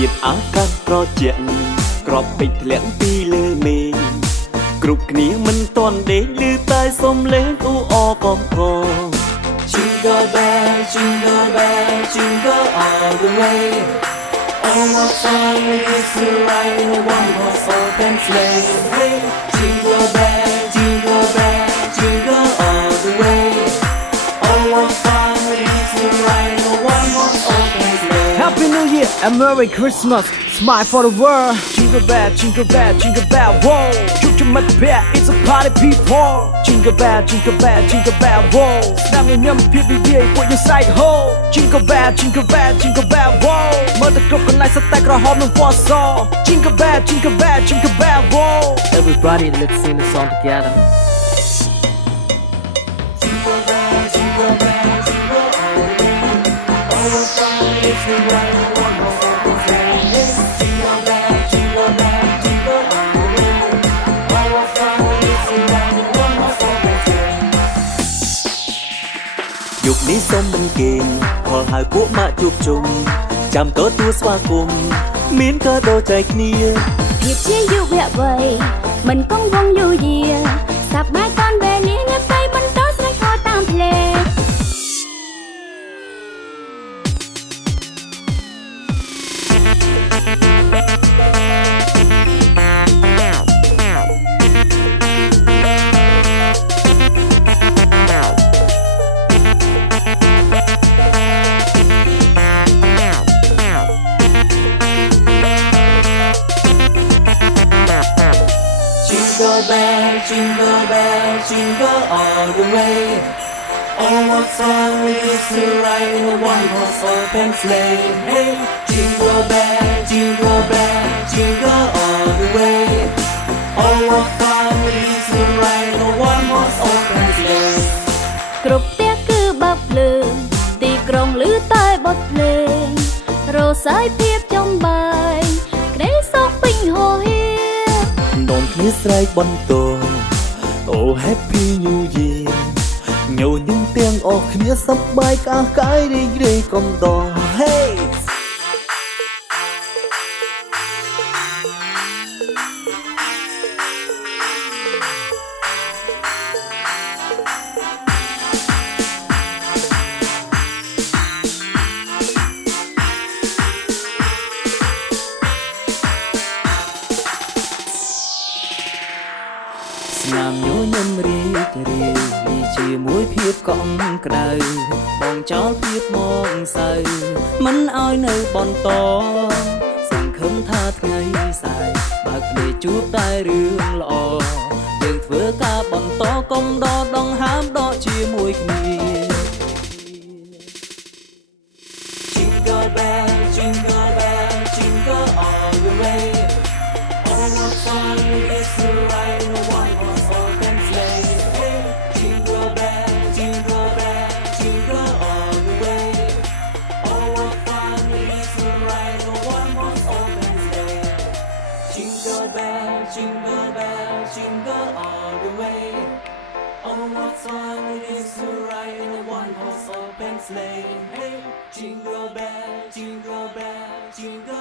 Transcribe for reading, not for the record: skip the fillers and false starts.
ទៀតអាកាសត្រជាក់ក្របពេជ្រធ្លាក់ពីលើមេឃគ្រប់គ្នាមិនទាន់ដេកឮតែសំឡេងអ៊ូអរកំកង Jingle bell jingle bell jingle all the way Oh what fun it is to ride in a one horse open sleigh Hey jingle bell jingle bell jingle all the way Oh what fun it is to ride in a one horse open sleigh Happy New Year and Merry Christmas Smile for the world Jingle bell jingle bell jingle bell whoa You can make bear it's a party people Jingle bell jingle bell jingle bell whoa Nam nhâm nhâm phía bên kia của your side ho Jingle bell jingle bell jingle bell whoa មើលទៅគ្រប់កន្លែងសតែក្រហមនឹងពណ៌ស Jingle bell jingle bell jingle bell whoa Everybody let's sing the song together Jingle bell jingle bell jingle all the way Oh what fun it is to ride in a one horse open sleigh Jingle bell jingle bell jingle all the way Oh what fun it is to ride in a one horse open sleigh យុគនេះសូមមិនគេងផលហើយពួកម៉ាក់ជួបជុំចាំទទួលស្វាគមន៍មានកាដូចែកគ្នា ភាពជាយុវវ័យមិនគង់វង្សយូរយារសប្បាយតាន់វេលាអ្នកស្រីបន្តស្រែកហៅតាមភ្លេង Jingle bell, jingle bell, jingle all the way. Oh, what fun it is to ride in a one-horse open sleigh. Hey, jingle bell, jingle bell, jingle all the way. Oh, what fun it is to ride in a one-horse open sleigh. គ្រប់ផ្ទះគឺបើកភ្លើងទីក្រុងឮតែបទភ្លេងរសើយភាពចំបាយក្ដីសុខពេញហោហៀ នំគ្នាស្រែកបន្តអូ Happy New Year ញញឹមទាំងអស់គ្នាសប្បាយក្អះក្អាយរីករាយកំដរ Heyស្នាមញញឹមរីករាយជាមួយភាពកក់ក្ដៅបងចោលភាពមកសៅមិនឲ្យនៅបន្តសង្ឃឹមថាថ្ងៃស្អែកបើកដេកជួបតែរឿងល្អយើងធ្វើការបន្តកុំដកដង្ហើមដកជាមួយគ្នា Jingle bell jingle bell jingle all the way Oh what fun it is to ride in a one-horse open sleigh Hey jingle bell jingle bell jingle all the way Oh what fun it is to ride in a one-horse open sleigh Jingle bell jingle bell jingle all the way Oh what fun it is to ride in a one-horse open sleigh Hey jingle bell jingle bell jingle